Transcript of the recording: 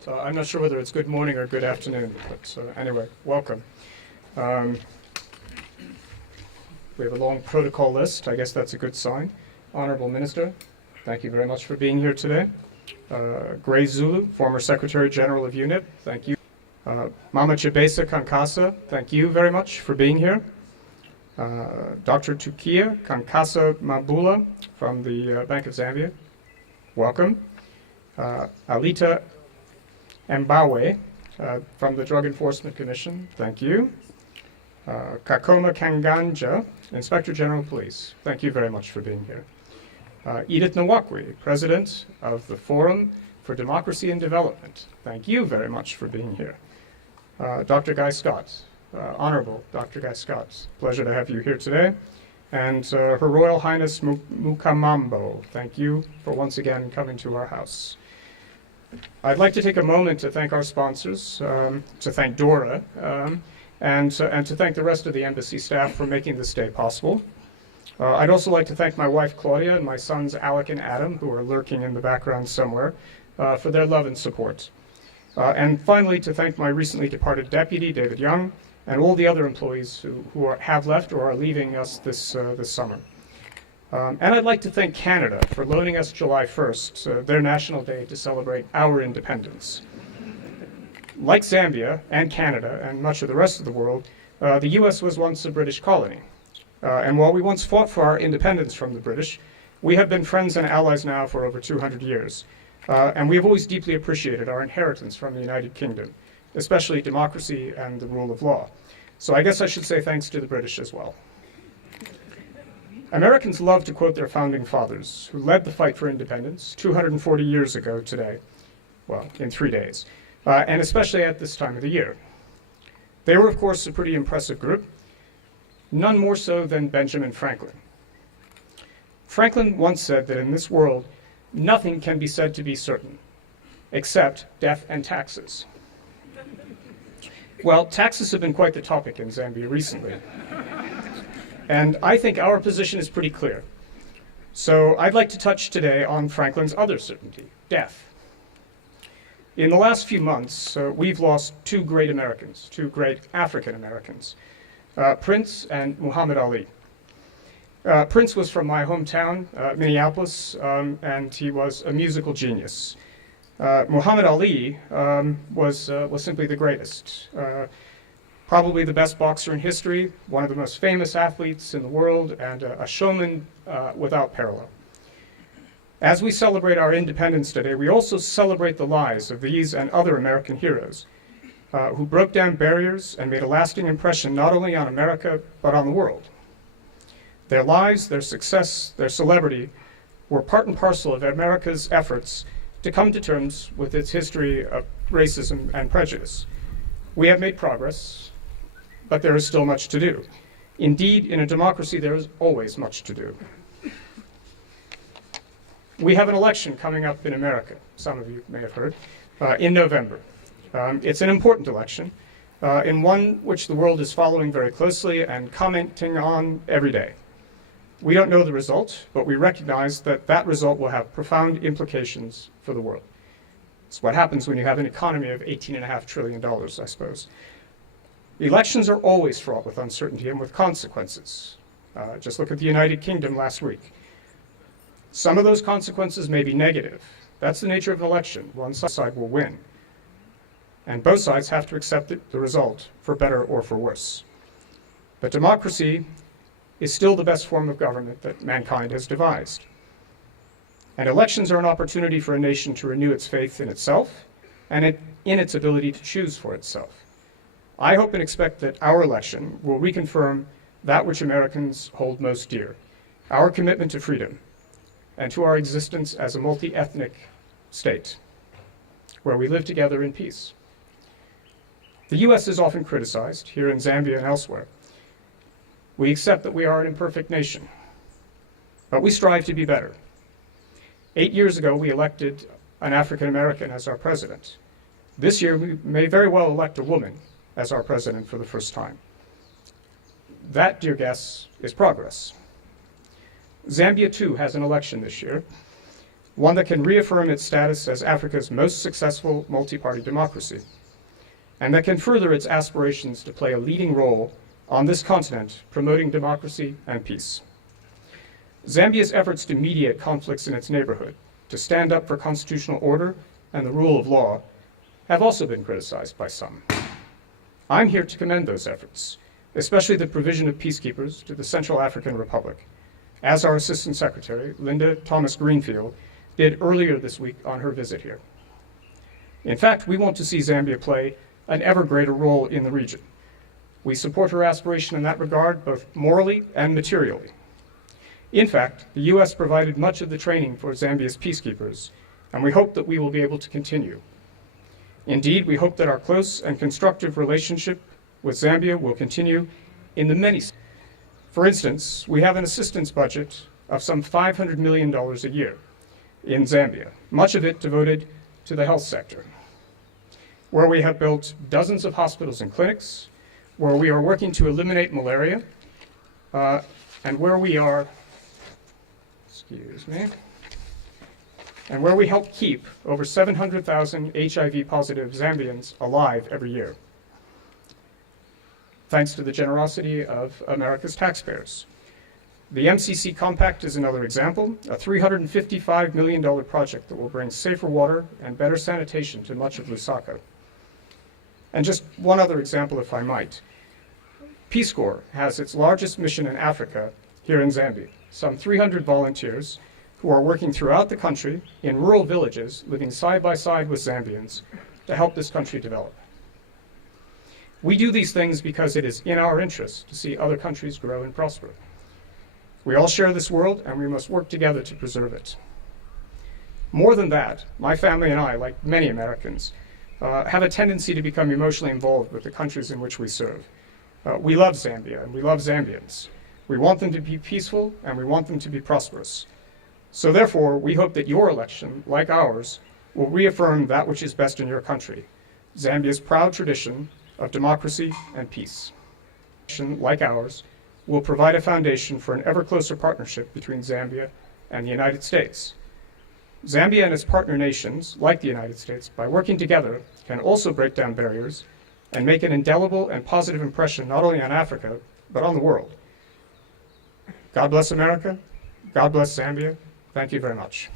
So I'm not sure whether it's good morning or good afternoon, but anyway, welcome. We have a long protocol list. I guess that's a good sign. Honorable Minister, thank you very much for being here today. Grace Zulu, former Secretary General of UNIP, thank you. Mama Chibesa Kankasa, thank you very much for being here. Dr. Tukia Kankasa Mabula from the Bank of Zambia, welcome. Alita Mbawe from the Drug Enforcement Commission, thank you. Kakoma Kanganja, Inspector General of Police, thank you very much for being here. Edith Nwakwe, President of the Forum for Democracy and Development, thank you very much for being here. Dr. Guy Scott, Honorable Dr. Guy Scott, pleasure to have you here today. And Her Royal Highness Mukamambo, thank you for once again coming to our house. I'd like to take a moment to thank our sponsors, to thank Dora, and to thank the rest of the embassy staff for making this day possible. I'd also like to thank my wife Claudia and my sons Alec and Adam, who are lurking in the background somewhere, for their love and support. And finally, to thank my recently departed deputy, David Young, and all the other employees who have left or are leaving us this summer. And I'd like to thank Canada for loaning us July 1st, their national day to celebrate our independence. Like Zambia and Canada and much of the rest of the world, the US was once a British colony. And while we once fought for our independence from the British, we have been friends and allies now for over 200 years. And we have always deeply appreciated our inheritance from the United Kingdom, especially democracy and the rule of law. So I guess I should say thanks to the British as well. Americans love to quote their founding fathers, who led the fight for independence 240 years ago today, well, in 3 days, and especially at this time of the year. They were, of course, a pretty impressive group, none more so than Benjamin Franklin. Franklin once said that in this world, nothing can be said to be certain, except death and taxes. Well, taxes have been quite the topic in Zambia recently. And I think our position is pretty clear. So I'd like to touch today on Franklin's other certainty, death. In the last few months, we've lost two great Americans, two great African Americans, Prince and Muhammad Ali. Prince was from my hometown, Minneapolis, and he was a musical genius. Muhammad Ali was simply the greatest. Probably the best boxer in history, one of the most famous athletes in the world, and a showman without parallel. As we celebrate our independence today, we also celebrate the lives of these and other American heroes who broke down barriers and made a lasting impression not only on America, but on the world. Their lives, their success, their celebrity were part and parcel of America's efforts to come to terms with its history of racism and prejudice. We have made progress, but there is still much to do. Indeed, in a democracy, there is always much to do. We have an election coming up in America, some of you may have heard, in November. It's an important election, in one which the world is following very closely and commenting on every day. We don't know the result, but we recognize that that result will have profound implications for the world. It's what happens when you have an economy of $18.5 trillion, I suppose. Elections are always fraught with uncertainty and with consequences. Just look at the United Kingdom last week. Some of those consequences may be negative. That's the nature of an election. One side will win. And both sides have to accept the result, for better or for worse. But democracy is still the best form of government that mankind has devised. And elections are an opportunity for a nation to renew its faith in itself and in its ability to choose for itself. I hope and expect that our election will reconfirm that which Americans hold most dear, our commitment to freedom and to our existence as a multi-ethnic state where we live together in peace. The US is often criticized, here in Zambia and elsewhere. We accept that we are an imperfect nation, but we strive to be better. 8 years ago, we elected an African American as our president. This year, we may very well elect a woman as our president for the first time. That, dear guests, is progress. Zambia, too, has an election this year, one that can reaffirm its status as Africa's most successful multi-party democracy, and that can further its aspirations to play a leading role on this continent promoting democracy and peace. Zambia's efforts to mediate conflicts in its neighborhood, to stand up for constitutional order and the rule of law, have also been criticized by some. I'm here to commend those efforts, especially the provision of peacekeepers to the Central African Republic, as our Assistant Secretary, Linda Thomas Greenfield, did earlier this week on her visit here. In fact, we want to see Zambia play an ever greater role in the region. We support her aspiration in that regard, both morally and materially. In fact, the U.S. provided much of the training for Zambia's peacekeepers, and we hope that we will be able to continue. Indeed, we hope that our close and constructive relationship with Zambia will continue in the many. For instance, we have an assistance budget of some $500 million a year in Zambia, much of it devoted to the health sector, where we have built dozens of hospitals and clinics, where we are working to eliminate malaria, and where we are, and where we help keep over 700,000 HIV-positive Zambians alive every year, thanks to the generosity of America's taxpayers. The MCC Compact is another example, a $355 million project that will bring safer water and better sanitation to much of Lusaka. And just one other example, if I might. Peace Corps has its largest mission in Africa here in Zambia, some 300 volunteers who are working throughout the country in rural villages, living side by side with Zambians to help this country develop. We do these things because it is in our interest to see other countries grow and prosper. We all share this world, and we must work together to preserve it. More than that, my family and I, like many Americans, have a tendency to become emotionally involved with the countries in which we serve. We love Zambia, and we love Zambians. We want them to be peaceful, and we want them to be prosperous. So therefore, we hope that your election, like ours, will reaffirm that which is best in your country, Zambia's proud tradition of democracy and peace. Like ours, will provide a foundation for an ever closer partnership between Zambia and the United States. Zambia and its partner nations, like the United States, by working together, can also break down barriers and make an indelible and positive impression not only on Africa, but on the world. God bless America. God bless Zambia. Thank you very much.